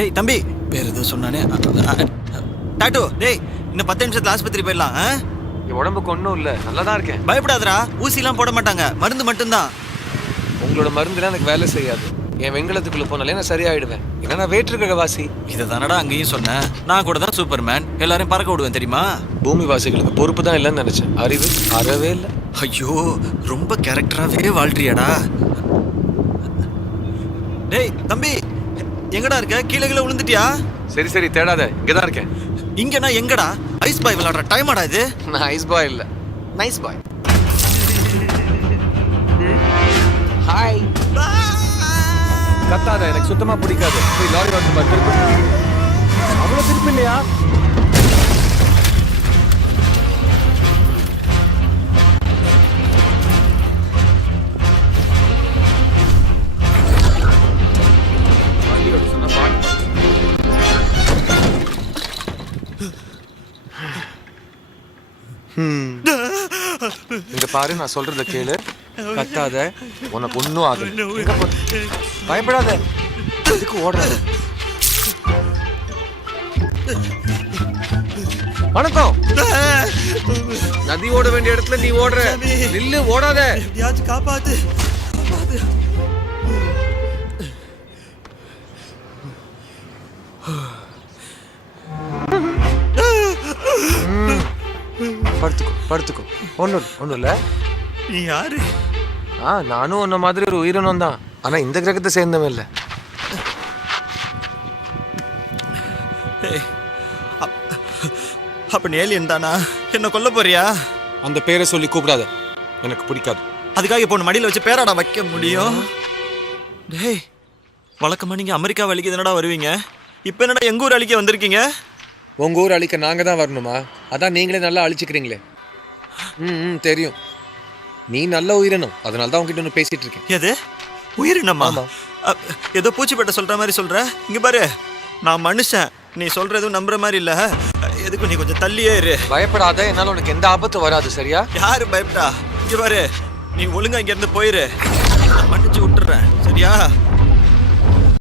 டேய் தம்பி, வேற ஏதோ சொன்னானே. டாட்டு, டேய் இன்னும் 10 நிமிஷத்துல ஆஸ்பத்திரி போயிடலாம். என் உடம்புக்கு ஒன்றும் இல்லை, நல்லா தான் இருக்கேன். பயப்படாதடா, ஊசிலாம் போட மாட்டாங்க, மருந்து மட்டும்தான். உங்களோட மருந்துலாம் எனக்கு வேலை செய்யாது. என் வெங்கலத்துக்குள்ள போனாலே நான் சரியாயிடுவேன். ஏன்னா நான் வேற்றுக்கிற வாசி. இதை தானடா அங்கேயும் சொன்னேன். நான் கூட தான் சூப்பர்மேன், எல்லாரையும் பறக்க விடுவேன் தெரியுமா? பூமி வாசிகளுக்கு பொறுப்பு தான் இல்லைன்னு நினைச்சேன். அறிவு அறவே இல்லை. ஐயோ, ரொம்ப கேரக்டராகவே வாழ்றியாடா. டேய் தம்பி, எங்கடா இருக்க? கீழே கீழே விழுந்துட்டியா? சரி சரி தேடாத, இங்கே தான் இருக்கேன். இங்கன்னா எங்கடா? ஐஸ் பாய் விளையாடுற டைமாடா இது? நான் ஐஸ் பாய் இல்லை, நைஸ் பாய். ஹாய். கத்தாத, எனக்கு சுத்தமா பிடிக்காது. போய் லாரி வந்து பாரு. அவ்வளோ திருப்பி இல்லையா? இங்க பாரு, நான் சொல்றத கேளு. கத்தாத, உனக்கு ஒன்னும் ஆகுது. பயப்படாத, எதுக்கு ஓடுற? வணக்கம். நதி ஓட வேண்டிய இடத்துல நீ ஓடுற. நில்லு, ஓடாத. காப்பாத்து. படுத்துக்கோ படுத்துக்கோ, ஒன்றும் இல்லை. நீ யாரு? நானும் உன்ன மாதிரி ஒரு உயிரினம் தான். ஆனா இந்த கிரகத்தை சேர்ந்தவன் இல்லை. அப்ப நீ ஏலியன் தானா? என்ன கொல்ல போறியா? அந்த பேரை சொல்லி கூப்பிடாத, எனக்கு பிடிக்காது. அதுக்காக இப்போ மடியில் வச்சு பேராடா வைக்க முடியும்? டேய், வழக்கமா நீங்க அமெரிக்கா வலிக்கு தானடா வருவீங்க, இப்போ என்னடா எங்க ஊர் அழிக்க வந்திருக்கீங்க? உங்க ஊர் அழிக்க நாங்க தான் வரணுமா? அதான் நீங்களே நல்லா அழிச்சுக்கிறீங்களே. தெரியும், நீ நல்ல உயிரினம், அதனால தான் உங்ககிட்ட ஒன்று பேசிட்டு இருக்கேன். எது உயிரினமா? ஏதோ பூச்சிப்பட்ட சொல்ற மாதிரி சொல்ற. இங்க பாரு, நான் மனுஷன், நீ சொல்றதும் நம்புற மாதிரி இல்ல. எதுக்கு நீ கொஞ்சம் தள்ளியே இரு. பயப்படாத, என்னால உனக்கு எந்த ஆபத்து வராது, சரியா? யாரு பயப்படா? இங்க பாரு, நீ ஒழுங்கா இங்க இருந்து போயிரு, மன்னிச்சு விட்டுறேன், சரியா?